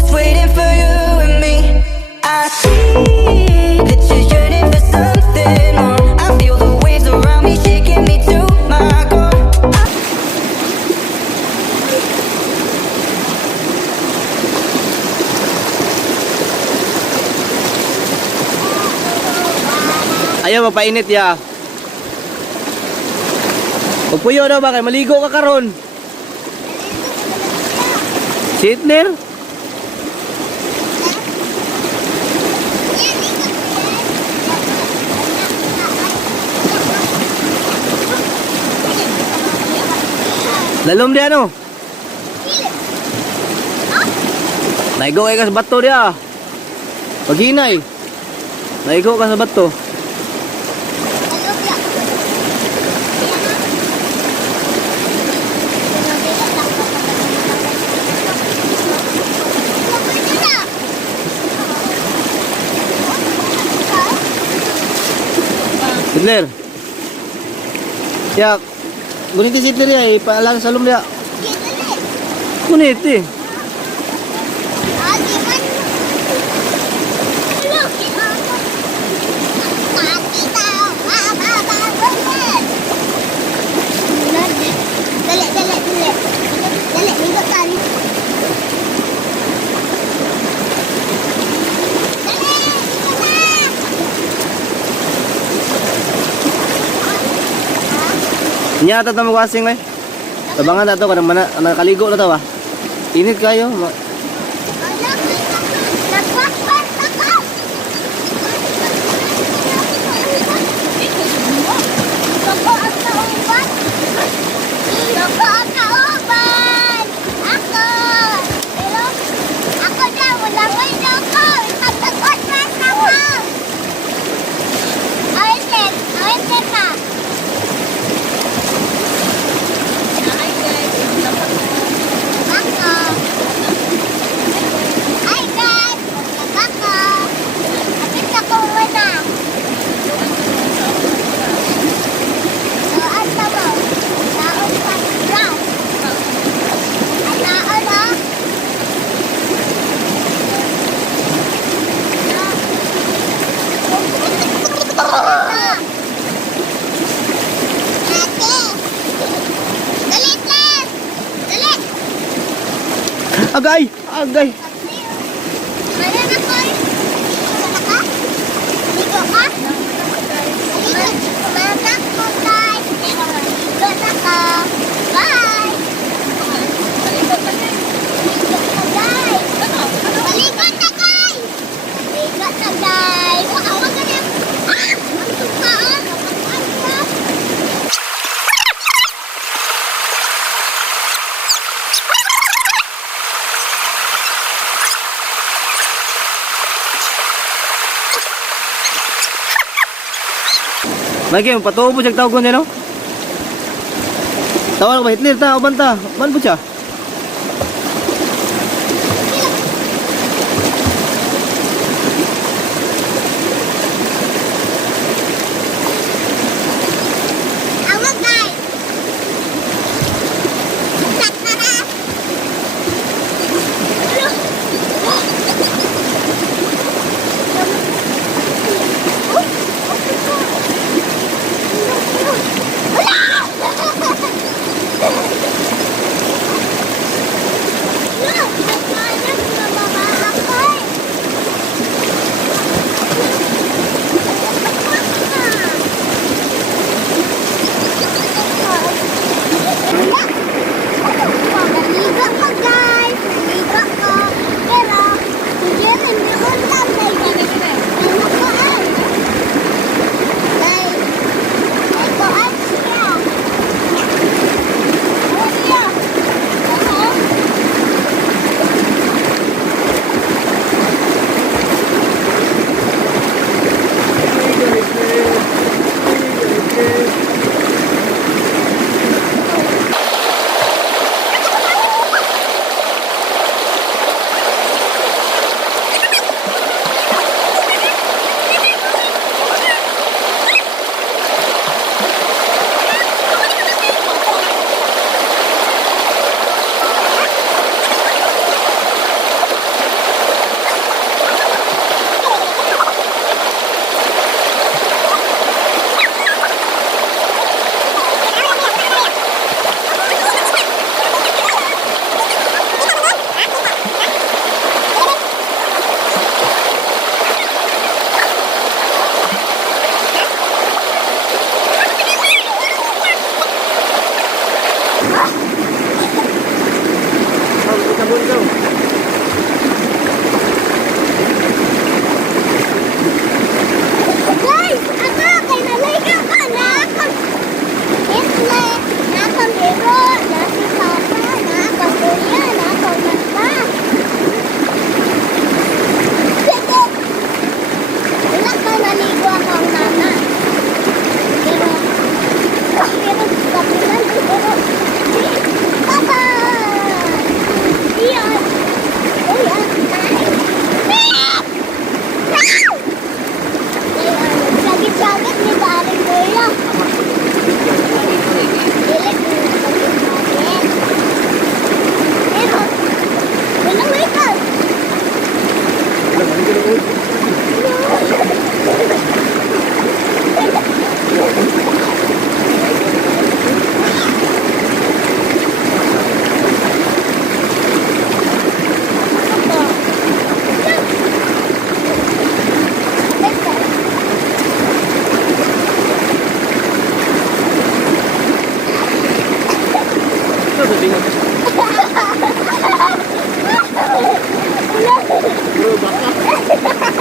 just waiting for you and me. I see that you're yearning for something more. I feel the waves around me shaking me to my core. Ayaw mapainit ya. Pagpuyo daw ba kay maligo ka karon? Si Hitler? Lalom dia no? Naigo ka sa bato dia. Paghinay. Naigo ka sa bato. Hitler. Ya, gunit si Hitler ya, paalang sa lum dia. Gunit eh. Nya ta mo kasing eh. Tabangan ta to kadang mana nakaligo na to ba. Init kayo. Agay! Agay! Lagi patubo siya tawag ko niya no? Tawag ba Hitler ta? Uban ta? Uban po siya? sabon daw. Guys, ako kay naligo ka na ako. Isle, na ako hero, na si Papa, na ako kuya, na ako mama. Sige. Wala ka naligo ako ang mama. Pero kapilan, pero Papa! Iyan! Iyan! Sagit-sagit ni Baring Boyla. Dilit ni sagit-sagit. Pero, walang ikaw. Ito sa tingin. Bro, baka.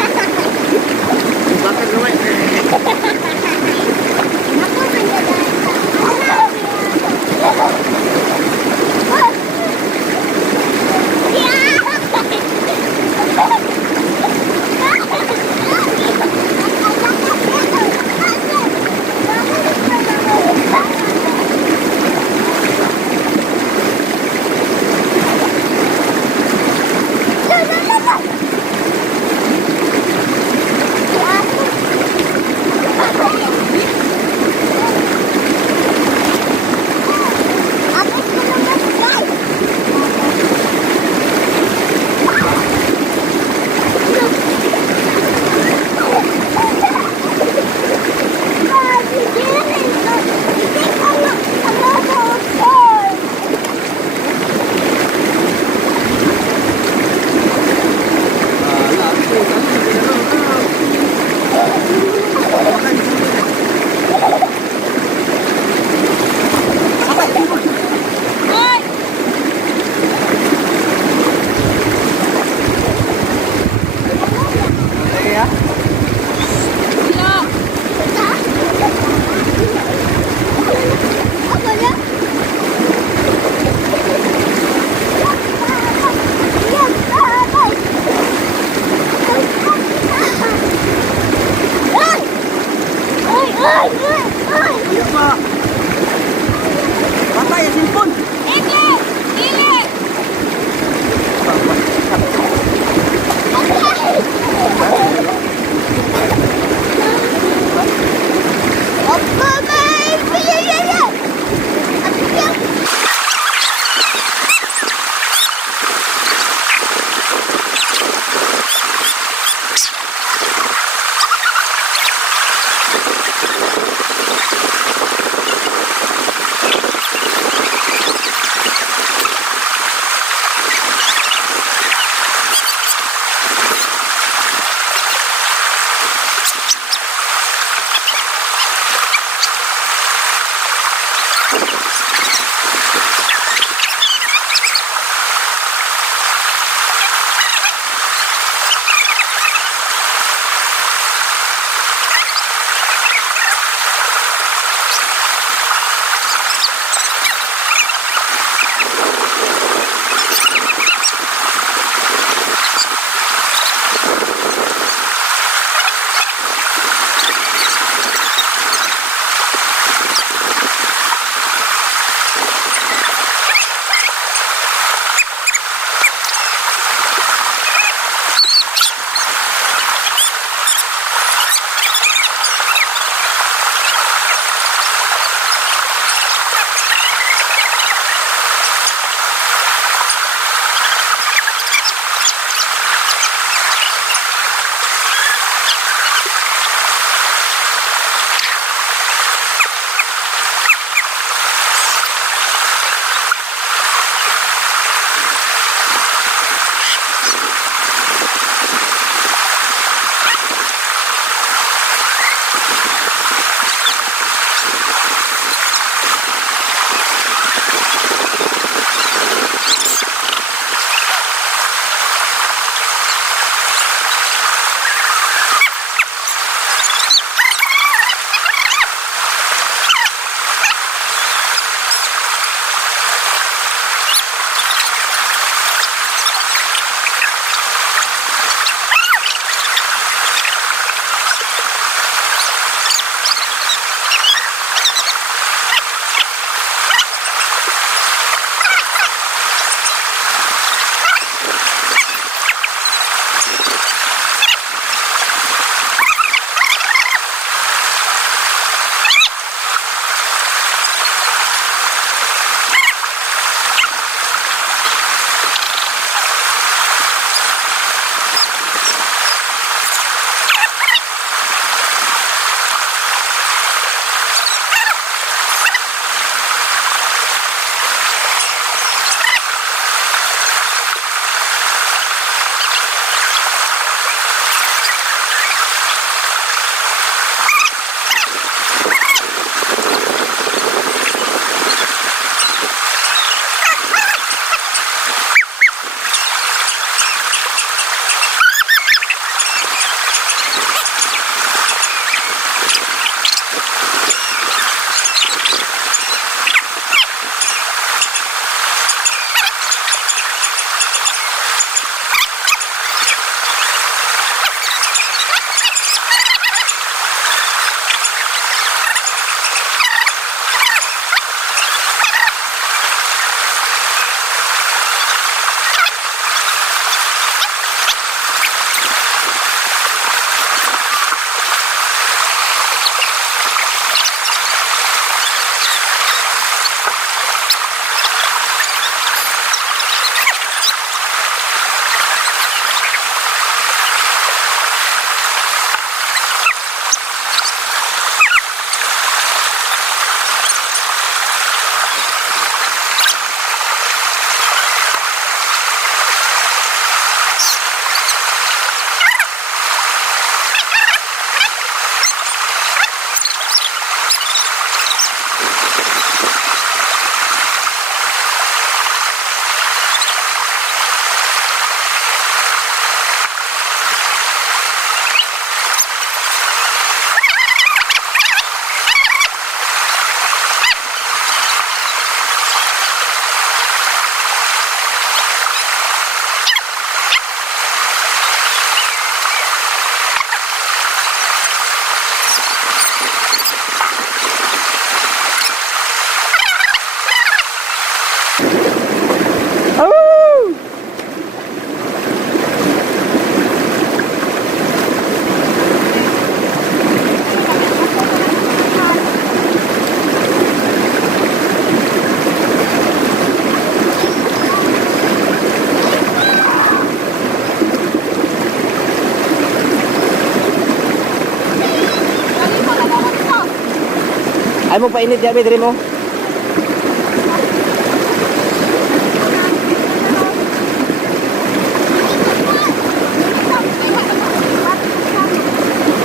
Ay mo painit ya, bedre mo.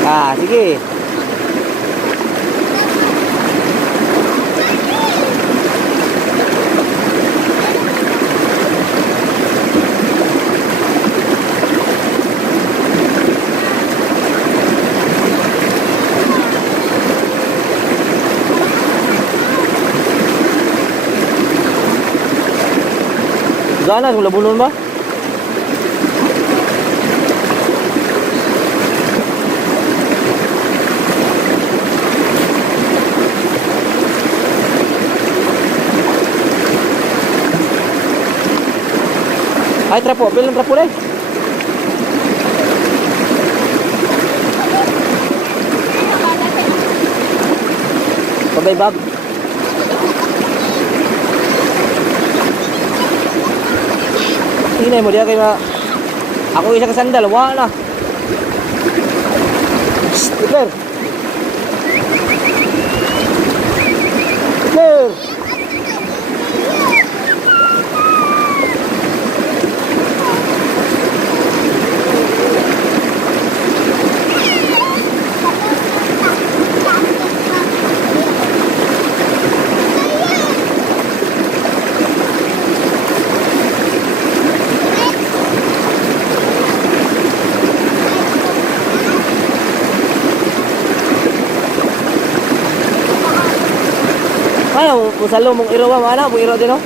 Ah, sige. Ganas, mula bulon ba? Ay, trapo. Bilang trapo deh. Pabay bag. Hinay mo dia kay ma. Ako isa ka sandal, wala na. Hitler. Hitler. Ano, kung salo mong iro ba, mana, mong iro din, no?